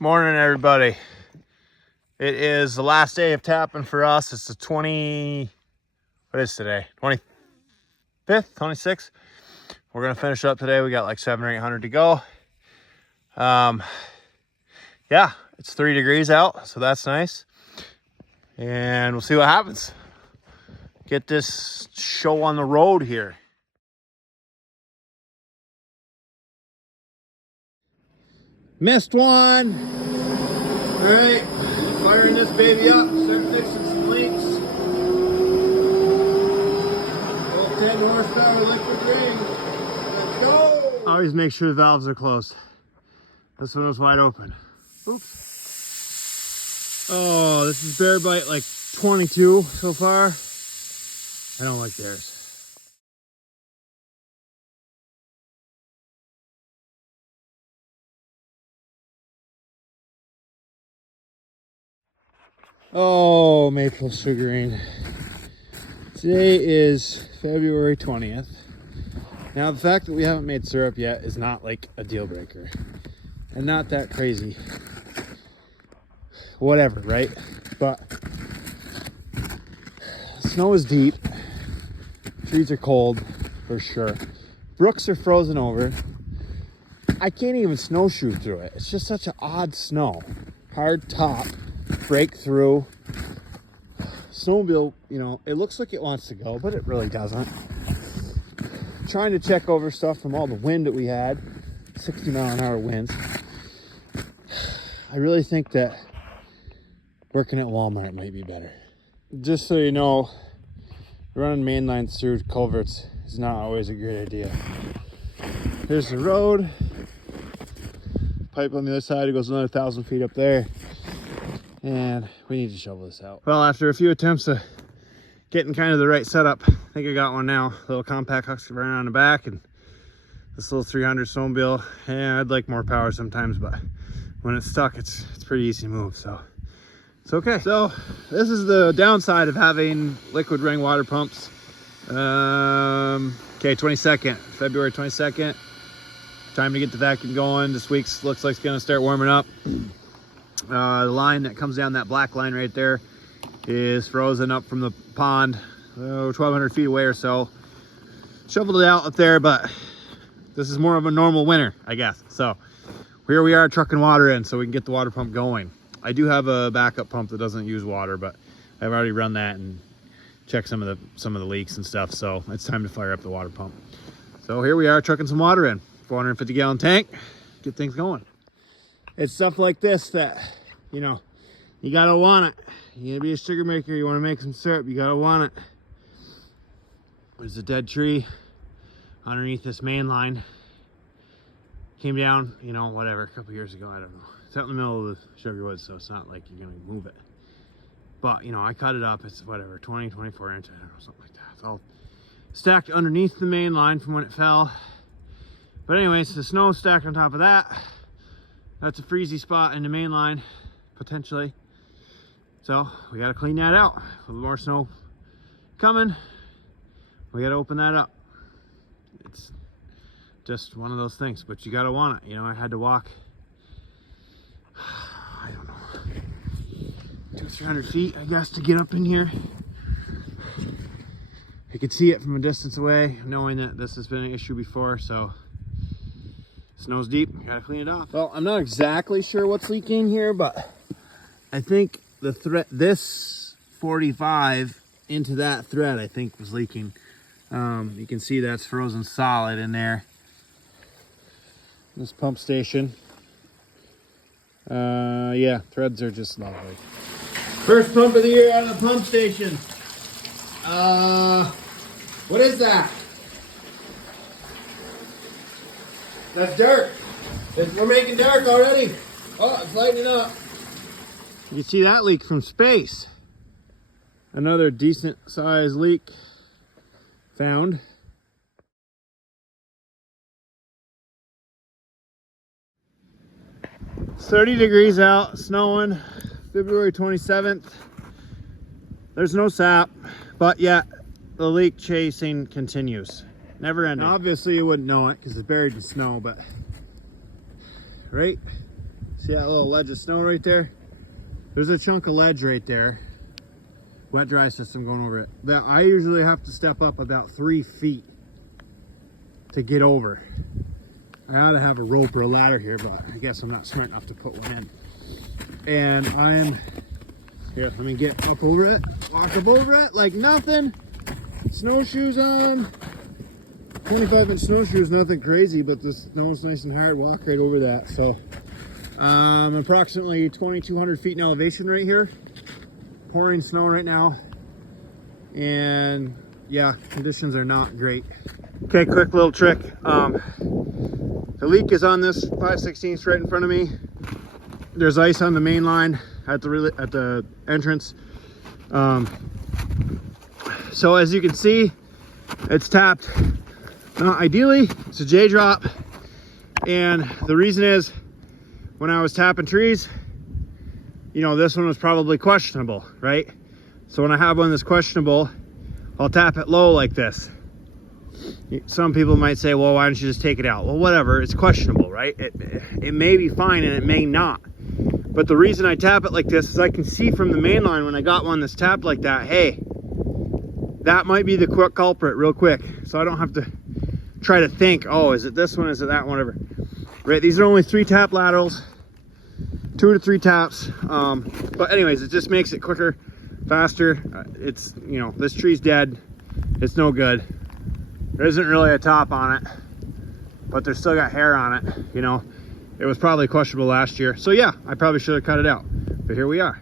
Morning, everybody. It is the last day of tapping for us. It's the what is today? 25th, 26th. We're gonna finish up today. We got like 700 or 800 to go. Yeah, it's 3 degrees out, so that's nice. And we'll see what happens. Get this show on the road here. Missed one. All right, firing this baby up, start fixing some leaks. 10 horsepower liquid ring. Let's go. Always make sure the valves are closed. This one was wide open. Oops. Oh, this is bear bite like 22 so far. I don't like bears. Oh, maple sugaring. Today is February 20th. Now, the fact that we haven't made syrup yet is not like a deal breaker. And not that crazy. Whatever, right? But snow is deep. Trees are cold, for sure. Brooks are frozen over. I can't even snowshoe through it. It's just such an odd snow. Hard top, break through. Snowmobile, you know, it looks like it wants to go, but it really doesn't. Trying to check over stuff from all the wind that we had, 60-mile-an-hour winds. I really think that working at Walmart might be better. Just so you know, running main lines through culverts is not always a great idea. Here's the road. Pipe on the other side, it goes another 1,000 feet up there. And we need to shovel this out. Well, after a few attempts of getting kind of the right setup, I think I got one now. A little compact excavator on the back and this little 300 snowmobile. Yeah, I'd like more power sometimes, but when it's stuck, it's pretty easy to move, so it's okay. So this is the downside of having liquid ring water pumps. Okay, 22nd, February 22nd. Time to get the vacuum going. This week looks like it's gonna start warming up. The line that comes down, that black line right there, is frozen up from the pond, 1,200 feet away or so. Shoveled it out up there, but this is more of a normal winter, I guess. So here we are trucking water in so we can get the water pump going. I do have a backup pump that doesn't use water, but I've already run that and checked some of the leaks and stuff. So it's time to fire up the water pump. So here we are trucking some water in, 450-gallon tank, get things going. It's stuff like this that, you know, you gotta want it. You gotta be a sugar maker, you wanna make some syrup, you gotta want it. There's a dead tree underneath this main line. Came down, you know, whatever, a couple years ago, I don't know. It's out in the middle of the sugar woods, so it's not like you're gonna move it. But, you know, I cut it up, it's whatever, 20, 24 inch, I don't know, something like that. It's all stacked underneath the main line from when it fell. But anyways, the snow stacked on top of that. That's a freezy spot in the main line, potentially. So we gotta clean that out. A little more snow coming. We gotta open that up. It's just one of those things, but you gotta want it. You know, I had to walk, I don't know, 200-300 feet, I guess, to get up in here. You could see it from a distance away, knowing that this has been an issue before, so snow's deep, gotta clean it off. Well, I'm not exactly sure what's leaking here, but I think the thread, this 45 into that thread, I think was leaking. You can see that's frozen solid in there. This pump station. Yeah, threads are just lovely. First pump of the year out of the pump station. What is that? That's dirt. We're making dark already. Oh, it's lighting up. You can see that leak from space. Another decent sized leak found. It's 30 degrees out, snowing, February 27th. There's no sap, but yet the leak chasing continues. Never ending. Now, obviously you wouldn't know it because it's buried in snow, but right? See that little ledge of snow right there? There's a chunk of ledge right there. Wet dry system going over it. That I usually have to step up about 3 feet to get over. I ought to have a rope or a ladder here, but I guess I'm not smart enough to put one in. And here, let me get up over it, walk up over it like nothing. Snowshoes on. 25-inch snowshoes, nothing crazy, but the snow's nice and hard. Walk right over that. So I'm approximately 2,200 feet in elevation right here. Pouring snow right now. And yeah, conditions are not great. Okay, quick little trick. The leak is on this 5/16 right in front of me. There's ice on the main line at the entrance. So as you can see, it's tapped. Ideally, it's a J drop, and the reason is when I was tapping trees, you know, this one was probably questionable, right? So when I have one that's questionable, I'll tap it low like this. Some people might say, well, why don't you just take it out? Well, whatever, it's questionable, right? It may be fine and it may not. But the reason I tap it like this is I can see from the main line when I got one that's tapped like that, hey, that might be the quick culprit real quick. So I don't have to try to think, oh, is it this one, is it that one, whatever. Right, these are only 3 tap laterals, 2 to 3 taps. But anyways, it just makes it quicker, faster. It's, you know, this tree's dead. It's no good. There isn't really a top on it, but there's still got hair on it, you know. It was probably questionable last year. So yeah, I probably should have cut it out, but here we are.